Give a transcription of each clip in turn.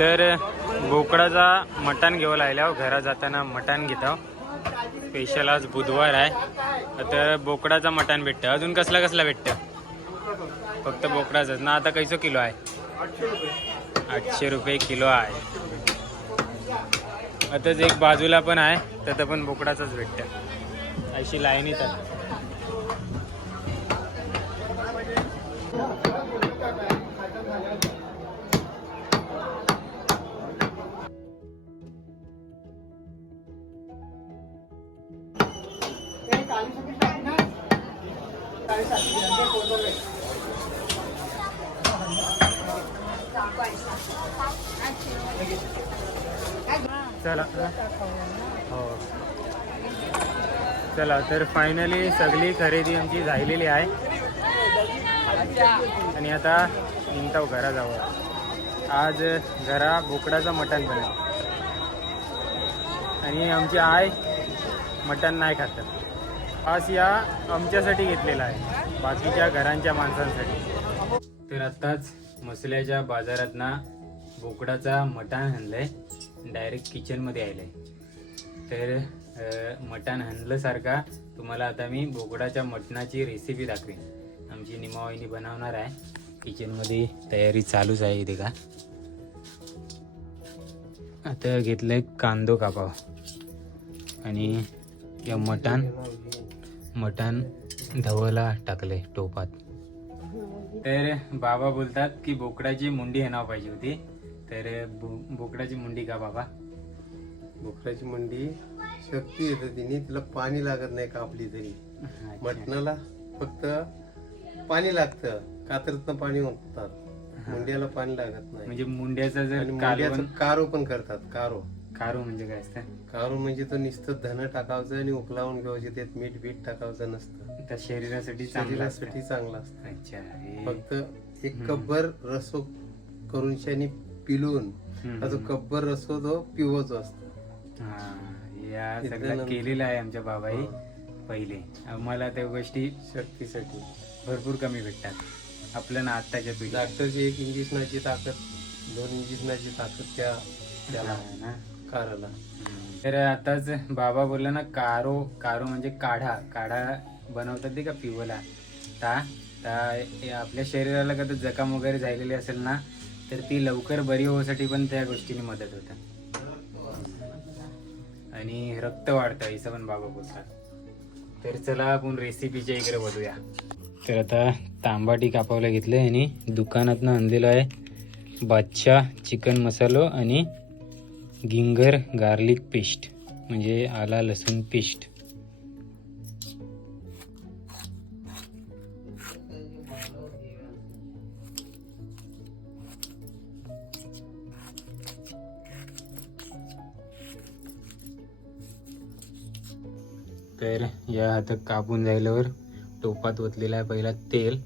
तर बोकडाचा मटण घेऊ लागल्या हो, घरात जाताना मटण घेतो स्पेशल आज बुधवार आहे. तर बोकडाचा मटण भेटतं. अजून कसला कसला भेटतं? फक्त बोकडाचाच. ना आता कैसो किलो आहे? आठशे रुपये किलो आहे. आताच एक बाजूला पण आहे त्यात पण बोकडाचाच भेटतं. अशी लाईन येतात. चला तर फायनली सगळी खरेदी आमची झालेली आहे. आणि आता निघताव घरा जावं आज घरा बोकडाचं मटण बनव आणि आमची आय मटण नाही खात. आज या आमच्यासाठी घेतलेला आहे बाकीच्या घरांच्या माणसांसाठी. तर आत्ताच मसल्याच्या बाजारात ना बोकडाचा मटण आणलंय. डायरेक्ट किचनमध्ये आहे तर मटण आणल्यासारखा तुम्हाला आता मी बोकडाच्या मटणाची रेसिपी दाखवेन. आमची निमावाईनी बनवणार आहे. किचनमध्ये तयारी चालूच आहे इथे का? आता आहे कांदो कापाव. आणि या मटण मटण धवला टाकलंय टोपात. तर बाबा बोलतात की बोकडाची मुंडी हे पाहिजे होती. तर बो- बोकडाची मुंडी का बाबा? बोकडाची मुंडी शक्ती येते तिने तिला पाणी लागत नाही कापली तरी. मटणाला फक्त पाणी लागतं. कातरतनं पाणी ओततात. मुंड्याला पाणी लागत नाही. म्हणजे मुंड्याचा जर मुंड्याचं कारो पण करतात कारो. कारू म्हणजे काय असतं? कारो म्हणजे तो नुसतं धन टाकावचं आणि उकलावून घ्यायचे त्यात मीठ बीठ टाकावचं नसतं. त्या शरीरासाठी. शरीरासाठी चांगलं असतं. अच्छा फक्त एक कब्बर रसो करून शानी पिलून. हा जो कब्बर रसो तो पिवोच असतो. या सगळं इथल्यानंतर- केलेलं आहे आमच्या बाबाई पहिले. आम्हाला त्या गोष्टी शक्तीसाठी भरपूर कमी भेटतात. आपल्या ना आत्ताच्या पिढी डॉक्टरची एक इंजेक्शनाची ताकद दोन इंजेक्शनाची ताकद त्या त्याला ना. काराला. तर आताच बाबा बोलला ना कारो कारो म्हणजे काढा. काढा बनवतात ते का पिवला. ता ता हे आपल्या शरीराला कधी जखम वगैरे झालेली असेल ना तर ती लवकर बरी होण्यासाठी पण त्या गोष्टीने मदत होतं. आणि रक्त वाढतं असं पण बाबा बोलतात तर चला आपण रेसिपीच्या इकडे बघूया. तर आता तांबाटी कापावला घेतलं आणि दुकानातनं आणलेलं आहे बादशाह चिकन मसालो आणि गिंगर गार्लिक पेस्ट म्हणजे आला लसूण पेस्ट तर या हातात कापून झाल्यावर टोपात ओतलेला आहे पहिला तेल.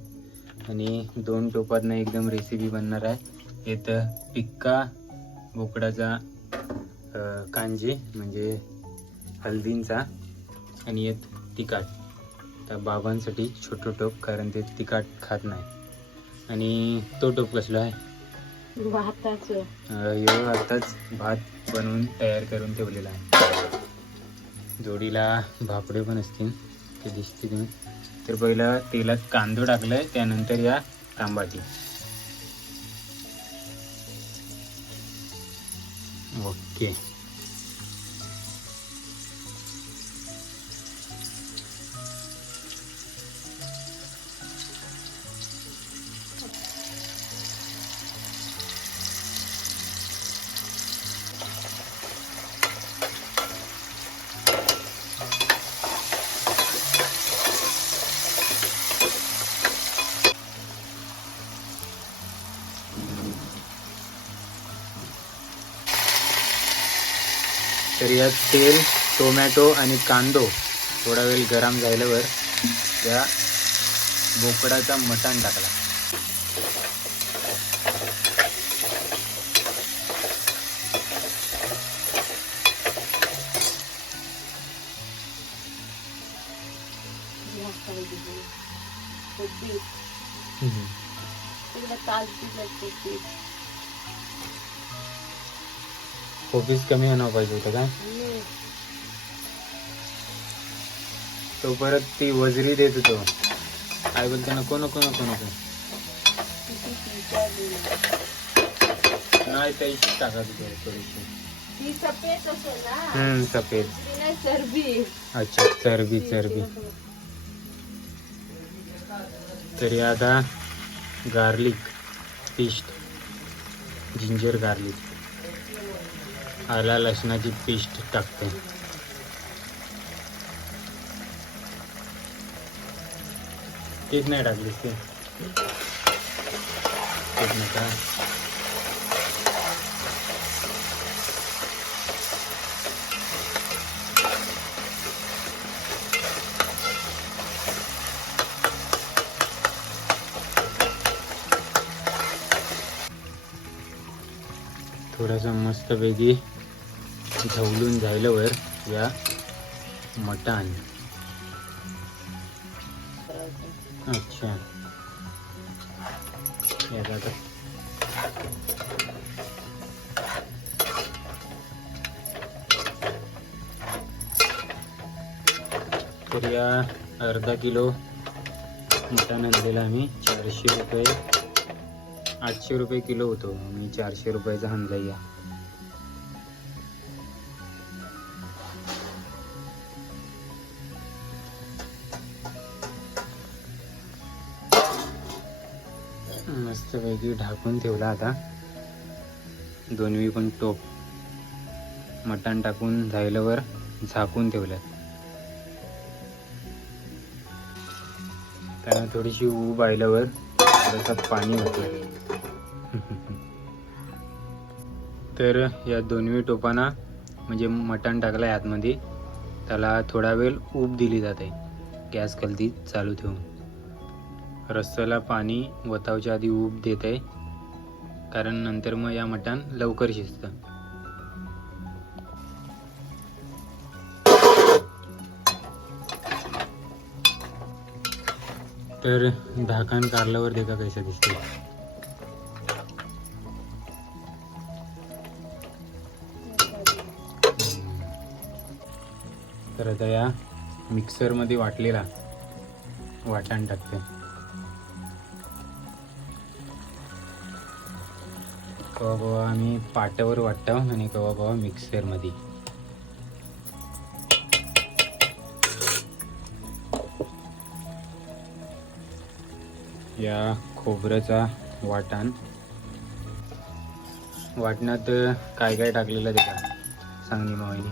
आणि दोन टोपातनं एकदम रेसिपी बनणार आहे. एक पिक्का बोकडाचा कांजे म्हणजे हल्दींचा आणि एक तिखट. त्या बाबांसाठी छोटं टोप कारण ते तिखट खात नाही. आणि तो टोप कसला आहे? भाताचं. आताच भात बनवून तयार करून ठेवलेला आहे. जोडीला भापडे पण असतील ते दिसते तुम्ही तर पहिलं तेलात कांदो टाकलाय त्यानंतर या तांबाटी. ओके. तर यात तेल टोमॅटो आणि कांदो थोडा वेळ गरम झाल्यावर या बोकडाचा मटण टाकला. तिकडे फोबीस कमी होणं पाहिजे होतं काय तो परत ती वजरी देत होतो आई बोलते नको नको नको नको. नाही त्याची टाकत होतो थोडीशी. हम्म सफेद. अच्छा चरबी चरबी. तरी आता गार्लिक पेस्ट जिंजर गार्लिक आला लसणाची पेस्ट टाकते. तेच नाही टाकलीस ते. तेच नाही का? थोडंसं मस्तपैकी धवलून जायलं वर या मटण. अच्छा. याचा आता. तर या अर्धा किलो मटण आणलेलं आम्ही. चारशे रुपये. आठशे रुपये किलो होतो. मी चारशे रुपयाचा आणला या मस्तपैकी ढाकून ठेवला आता. दोन्ही पण टोप मटण टाकून झाल्यावर झाकून ठेवलं त्यानं थोडीशी ऊब आल्यावर थोडंसं पाणी होतं तर या दोन्ही टोपांना म्हणजे मटण टाकलं आहे आतमध्ये. त्याला थोडा वेळ ऊब दिली जाते. गॅस खालती चालू ठेवून. रस्स्याला पाणी वतावच्या आधी ऊब देत आहे कारण नंतर मग या मटण लवकर शिजतं. तर धाकण कारल्यावर देखा कैसे दिसते तर आता या मिक्सरमध्ये वाटलेला वाटण टाकते. कवा कवा आम्ही पाट्यावर वाटतो आणि कवा कवा मिक्सरमध्ये. या खोबऱ्याचा वाटण. वाटणात काय काय टाकलेलं ते का सांगली मावली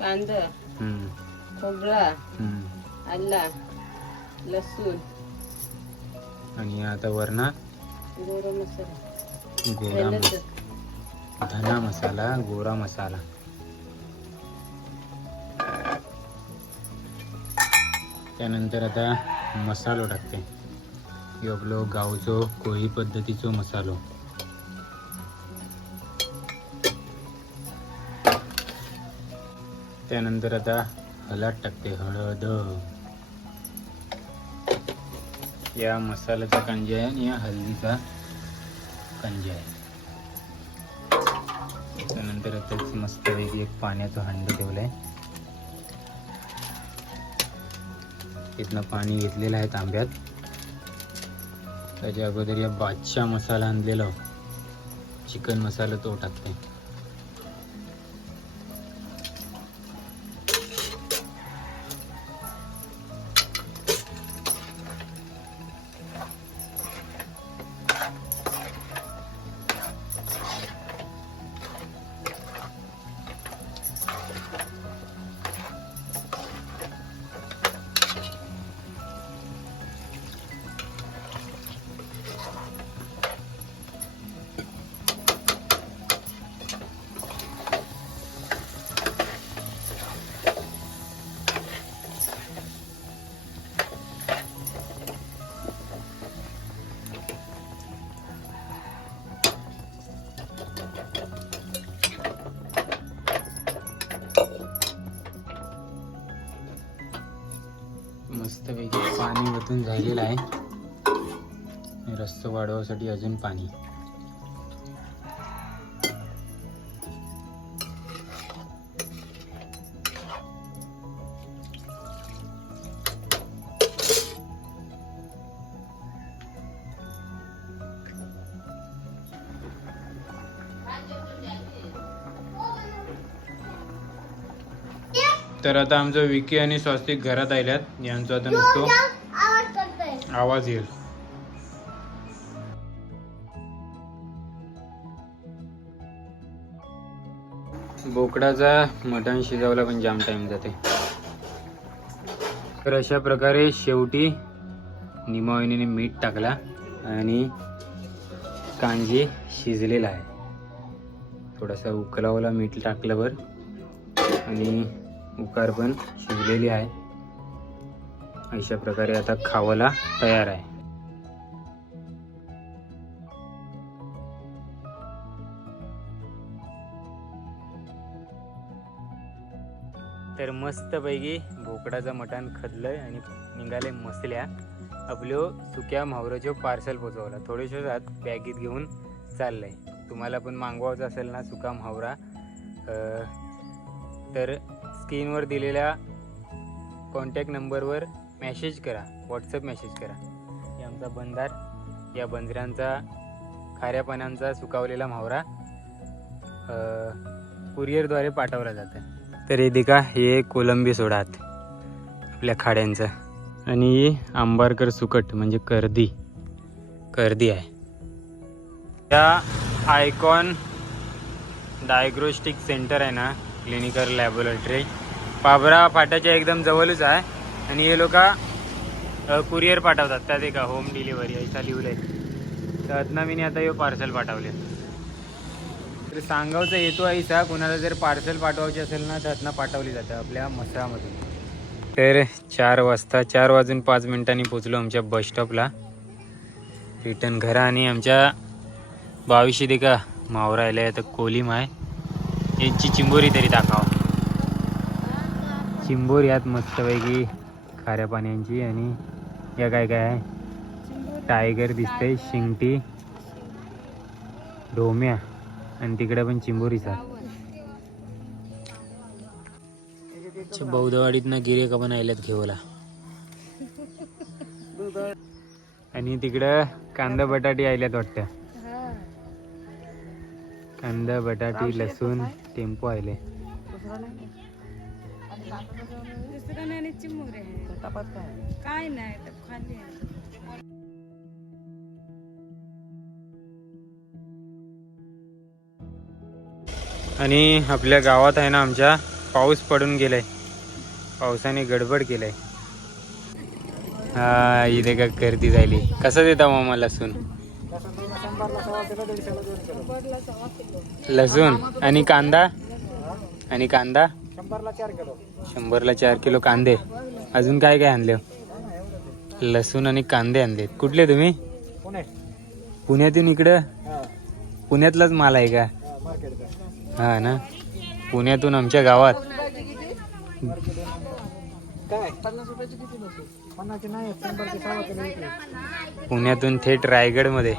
कांदा खोबरा. आला लसूण. आणि आता वरणा गोरा मसाला. गोरा धना मसाला गोरा मसाला. त्यानंतर आता मसालो टाकते. ह्यो आपलो गावचो कोळी पद्धतीचो मसालो. त्यानंतर आता हळद टाकते हळद. या मसाल्याचा कंजा आहे आणि या हल्दीचा कंजा आहे त्यानंतर आताच मस्तपैकी एक पाण्याचं हंड आहे तिथनं पाणी घेतलेलं आहे तांब्यात. त्याच्या अगोदर या बादशाह मसाला आणलेला. चिकन मसाला तो टाकते किसून झालेला आहे. रस्त वाढवासाठी अजून पाणी. तर आता आमचं विकी आणि स्वास्तिक घरात आल्यात यांचा आता नुसतो आवाज येईल. बोकडाचा मटण शिजवला पण जाम टाइम जाते. तर अशा प्रकारे शेवटी निमावणीने मीठ टाकला आणि कांजी शिजलेला आहे. थोडासा उकलावला मीठ टाकल्यावर आणि उकार पण शिजलेली आहे. अशा प्रकारे आता खावाला तयार आहे. तर मस्तपैकी भोकडाचं मटण खदलंय आणि निघाले मसल्या. आपलो सुक्या मावराचो पार्सल पोचवला. थोडेसे आत बॅगेत घेऊन चाललंय. तुम्हाला पण मागवायचं असेल ना सुका मावरा तर स्क्रीनवर दिलेल्या कॉन्टॅक्ट नंबरवर मेसेज करा. व्हॉट्सअप मेसेज करा. हे आमचा बंधार या बंदऱ्यांचा खाऱ्या पानांचा सुकावलेला म्हावरा कुरिअरद्वारे पाठवला जातं तर हे देखा हे कोलंबी सोडात आपल्या खाड्यांचं. आणि आंबारकर सुकट म्हणजे कर्दी. कर्दी आहे. त्या आयकॉन डायग्नोस्टिक सेंटर आहे ना क्लिनिकल लॅबोरेटरी. पाबरा फाट्याच्या एकदम जवळच आहे. आणि हे लोक कुरिअर पाठवतात. त्यात एका होम डिलिव्हरी ऐसा आहे त्यातनं मी आता हे पार्सल पाठवले. तर सांगावचा येतो ऐसा कुणाला जर पार्सल पाठवायचे असेल ना त्यातनं पाठवली जातं आपल्या मसळामधून. तर चार वाजता चार वाजून पाच मिनिटांनी पोचलो आमच्या बस स्टॉपला रिटर्न घरा आणि आमच्या बावीशी दे का मावरा तर कोलीम आहे यांची चिंबोरी तरी दाखवा. चिंबोरी यात मस्तपैकी खाऱ्या पाण्याची आणि या काय काय आहे? टायगर दिसतंय शिंगटी ढोम्या आणि तिकडे पण चिंबोरीचा. अच्छा बौद्धवाडीतनं गिरे का पण आल्यात घेवला आणि तिकडं कांदा बटाटी आल्यात वाटतं. कांदा बटाटी लसूण टेम्पो आले. चिमुरे काय? नाही तर खाली आणि आपल्या गावात आहे ना आमच्या पाऊस पडून गेलाय. पावसाने गडबड केलाय. हा इथे का गर्दी झाली. कसं देता मामा लसूण? लसूण. आणि कांदा? आणि कांदा? शंभरला चार किलो कांदे. अजून काय काय आणले? लसूण आणि कांदे आणले कुठले तुम्ही? पुण्यातून इकडं? पुण्यातलाच माल आहे का? हा ना. पुण्यातून आमच्या गावात. पुण्यातून थेट रायगडमध्ये